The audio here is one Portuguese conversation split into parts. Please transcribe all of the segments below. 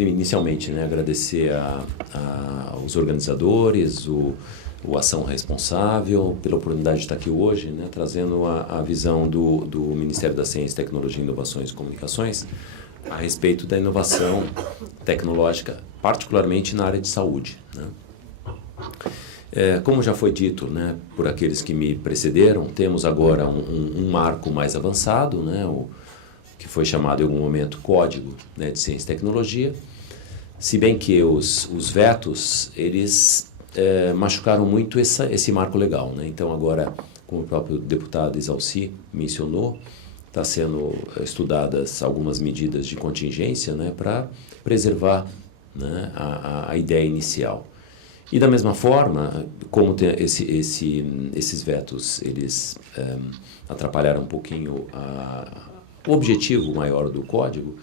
Inicialmente, né, agradecer aos organizadores, o Ação Responsável, pela oportunidade de estar aqui hoje, né, trazendo a visão do Ministério da Ciência, Tecnologia, Inovações e Comunicações a respeito da inovação tecnológica, particularmente na área de saúde, né. Como já foi dito, né, por aqueles que me precederam, temos agora um marco mais avançado, né, que foi chamado em algum momento Código, né, de Ciência e Tecnologia, se bem que os vetos, eles machucaram muito esse marco legal, né? Então agora, como o próprio deputado Exalci mencionou, está sendo estudadas algumas medidas de contingência, né, para preservar, né, a ideia inicial. E da mesma forma, como esses vetos eles atrapalharam um pouquinho o objetivo maior do código,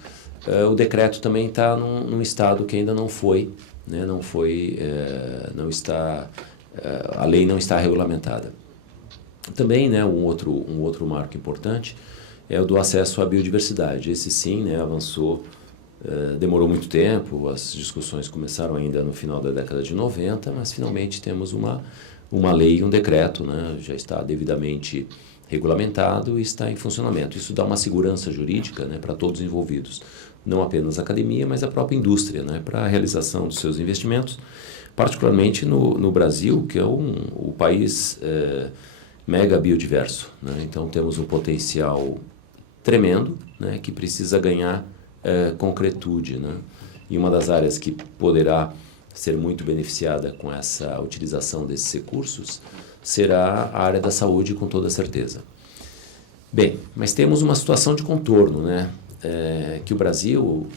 o decreto também está num estado que ainda não foi, né, a lei não está regulamentada. Também, né, um outro marco importante é o do acesso à biodiversidade. Esse sim, né, avançou, demorou muito tempo, as discussões começaram ainda no final da década de 90, mas finalmente temos uma lei e um decreto, né, já está devidamente regulamentado e está em funcionamento. Isso dá uma segurança jurídica, né, para todos os envolvidos, não apenas a academia, mas a própria indústria, né, para a realização dos seus investimentos, particularmente no Brasil, que é o país mega biodiverso, né? Então temos um potencial tremendo, né, que precisa ganhar concretude, né? E uma das áreas que poderá ser muito beneficiada com essa utilização desses recursos será a área da saúde, com toda certeza. Bem, mas temos uma situação de contorno, né? Que o Brasil,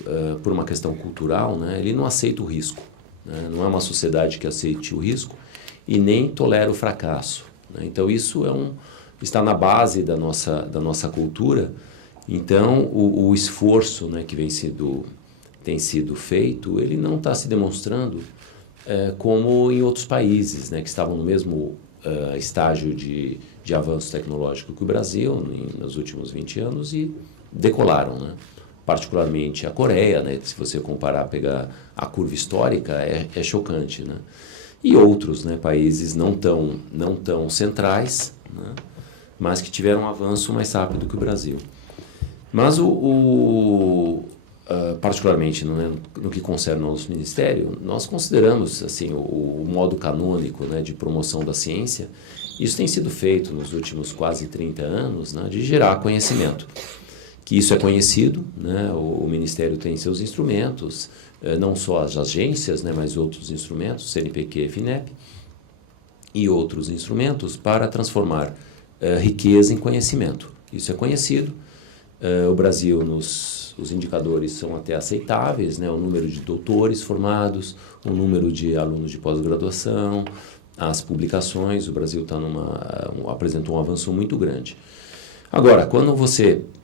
por uma questão cultural, né, ele não aceita o risco, né? Não é uma sociedade que aceite o risco e nem tolera o fracasso, né? Então isso está na base da nossa cultura. Então o esforço, né, que tem sido feito, ele não está se demonstrando como em outros países, né, que estavam no mesmo estágio de avanço tecnológico que o Brasil nos últimos 20 anos e decolaram, né? Particularmente a Coreia, né? Se você comparar, pegar a curva histórica, é chocante, né? E outros, né, países não tão centrais, né, mas que tiveram um avanço mais rápido que o Brasil. Mas particularmente no que concerne ao nosso ministério, nós consideramos assim, o modo canônico, né, de promoção da ciência. Isso tem sido feito nos últimos quase 30 anos, né, de gerar conhecimento. Que isso é conhecido, né, o Ministério tem seus instrumentos, não só as agências, né, mas outros instrumentos, CNPq, FINEP, e outros instrumentos para transformar riqueza em conhecimento. Isso é conhecido. O Brasil, os indicadores são até aceitáveis, né? O número de doutores formados, o número de alunos de pós-graduação, as publicações, o Brasil apresentou um avanço muito grande. Agora,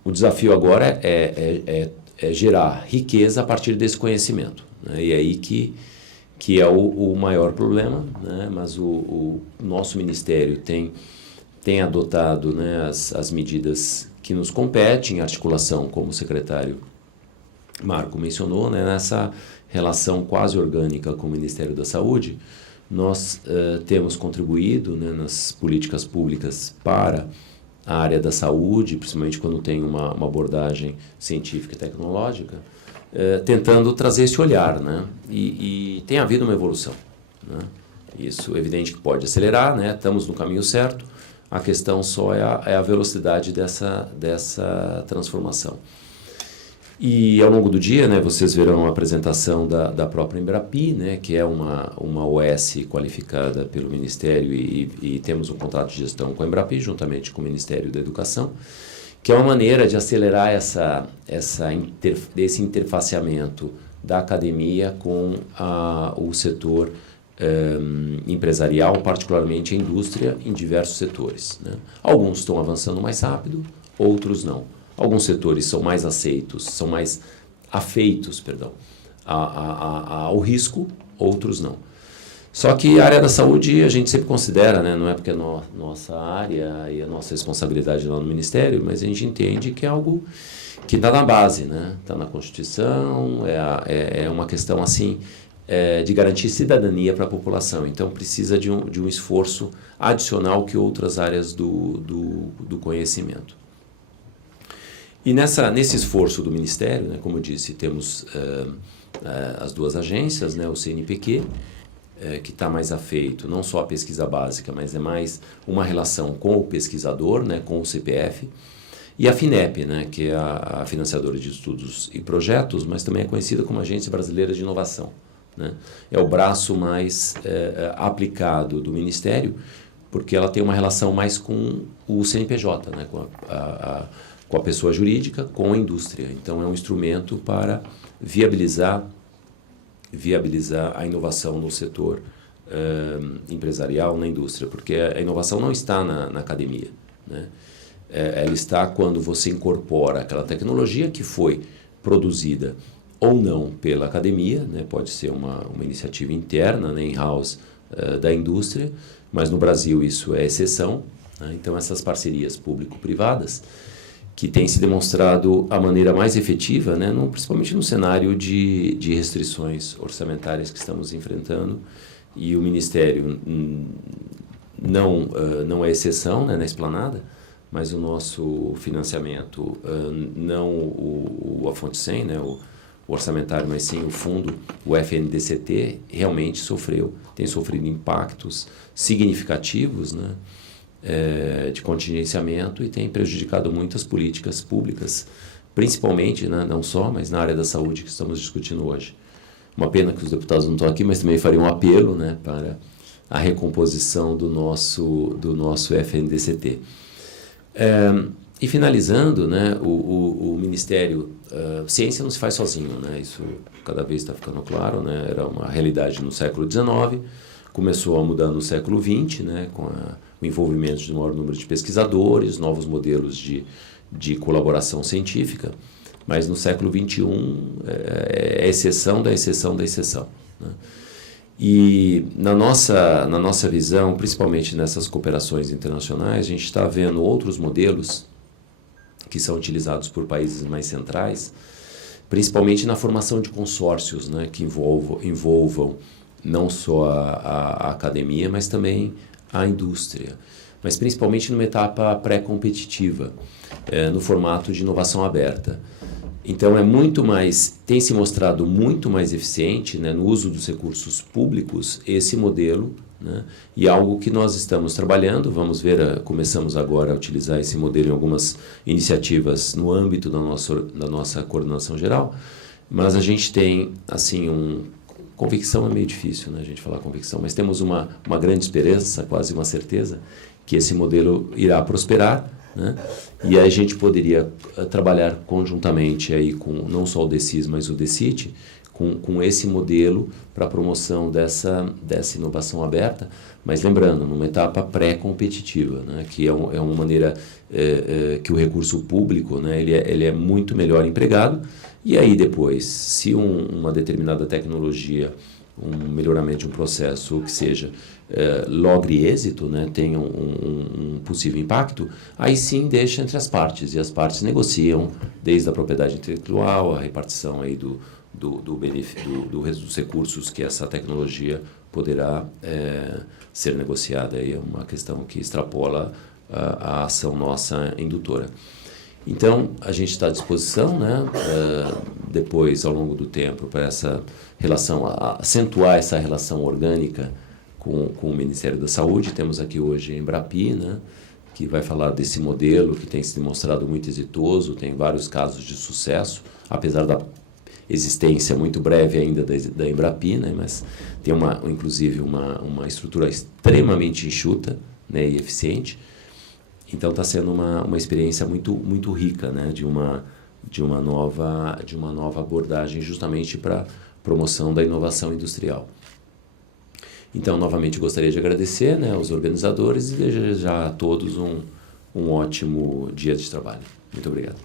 o desafio agora é gerar riqueza a partir desse conhecimento, né? E é aí que é o maior problema, né? Mas o nosso Ministério tem adotado, né, as medidas que nos competem, em articulação, como o secretário Marco mencionou, né, nessa relação quase orgânica com o Ministério da Saúde. Nós temos contribuído, né, nas políticas públicas para a área da saúde, principalmente quando tem uma abordagem científica e tecnológica, tentando trazer esse olhar, né, e tem havido uma evolução, né. Isso é evidente que pode acelerar, né, estamos no caminho certo. A questão só é a velocidade dessa transformação. E ao longo do dia, né, vocês verão a apresentação da própria Embrapi, né, que é uma OS qualificada pelo Ministério e temos um contrato de gestão com a Embrapi, juntamente com o Ministério da Educação, que é uma maneira de acelerar esse interfaceamento da academia com o setor empresarial, particularmente a indústria, em diversos setores, né? Alguns estão avançando mais rápido, outros não. Alguns setores são mais afeitos ao risco, outros não. Só que a área da saúde a gente sempre considera, né? Não é porque é nossa área e a nossa responsabilidade lá no Ministério, mas a gente entende que é algo que está na base, né? Está na Constituição, é uma questão assim de garantir cidadania para a população. Então precisa de um esforço adicional que outras áreas do conhecimento. E nesse esforço do Ministério, né, como eu disse, temos as duas agências, né, o CNPq, que está mais afeito não só à pesquisa básica, mas é mais uma relação com o pesquisador, né, com o CPF, e a FINEP, né, que é a financiadora de estudos e projetos, mas também é conhecida como Agência Brasileira de Inovação, né? É o braço mais aplicado do Ministério, porque ela tem uma relação mais com o CNPJ, né, com a pessoa jurídica, com a indústria. Então, é um instrumento para viabilizar a inovação no setor empresarial, na indústria, porque a inovação não está na academia, né? Ela está quando você incorpora aquela tecnologia que foi produzida ou não pela academia, né? Pode ser uma iniciativa interna, né, in-house da indústria, mas no Brasil isso é exceção, né? Então, essas parcerias público-privadas, que tem se demonstrado a maneira mais efetiva, né, principalmente no cenário de restrições orçamentárias que estamos enfrentando, e o Ministério não é exceção, né, na esplanada, mas o nosso financiamento, não a fonte 100, né, o orçamentário, mas sim o fundo, o FNDCT, realmente tem sofrido impactos significativos, né, de contingenciamento, e tem prejudicado muitas políticas públicas, principalmente, né, não só, mas na área da saúde que estamos discutindo hoje. Uma pena que os deputados não estão aqui, mas também faria um apelo, né, para a recomposição do nosso FNDCT. E finalizando, né, o Ministério, ciência não se faz sozinho, né, isso cada vez está ficando claro, né, era uma realidade no século XIX, começou a mudar no século XX, né, com o envolvimento de um maior número de pesquisadores, novos modelos de colaboração científica, mas no século XXI é exceção da exceção da exceção, né? E na nossa visão, principalmente nessas cooperações internacionais, a gente está vendo outros modelos que são utilizados por países mais centrais, principalmente na formação de consórcios, né, que envolvam não só a academia, mas também a indústria, mas principalmente numa etapa pré-competitiva, no formato de inovação aberta. Então, tem se mostrado muito mais eficiente, né, no uso dos recursos públicos esse modelo, né, e algo que nós estamos trabalhando, vamos ver, começamos agora a utilizar esse modelo em algumas iniciativas no âmbito da nossa coordenação geral, mas a gente tem, assim, convicção é meio difícil, né, a gente falar convicção, mas temos uma grande esperança, quase uma certeza, que esse modelo irá prosperar, né? E a gente poderia trabalhar conjuntamente aí com não só o DECIS, mas o DECIT, com esse modelo para a promoção dessa inovação aberta, mas lembrando, numa etapa pré-competitiva, né? Que é uma maneira que o recurso público, né? ele é muito melhor empregado, e aí depois, se uma determinada tecnologia, um melhoramento de um processo, ou que seja, logre êxito, né, tenha um possível impacto, aí sim deixa entre as partes, e as partes negociam desde a propriedade intelectual, a repartição aí dos recursos que essa tecnologia poderá ser negociada. Aí é uma questão que extrapola a ação nossa indutora. Então, a gente está à disposição, né, depois, ao longo do tempo, para essa relação, acentuar essa relação orgânica com o Ministério da Saúde. Temos aqui hoje a Embrapi, né, que vai falar desse modelo que tem se demonstrado muito exitoso, tem vários casos de sucesso, apesar da existência muito breve ainda da Embrapi, né, mas tem inclusive uma estrutura extremamente enxuta, né, e eficiente. Então está sendo uma experiência muito, muito rica, né, de uma nova abordagem justamente para promoção da inovação industrial. Então, novamente, gostaria de agradecer, né, aos organizadores e desejar a todos um ótimo dia de trabalho. Muito obrigado.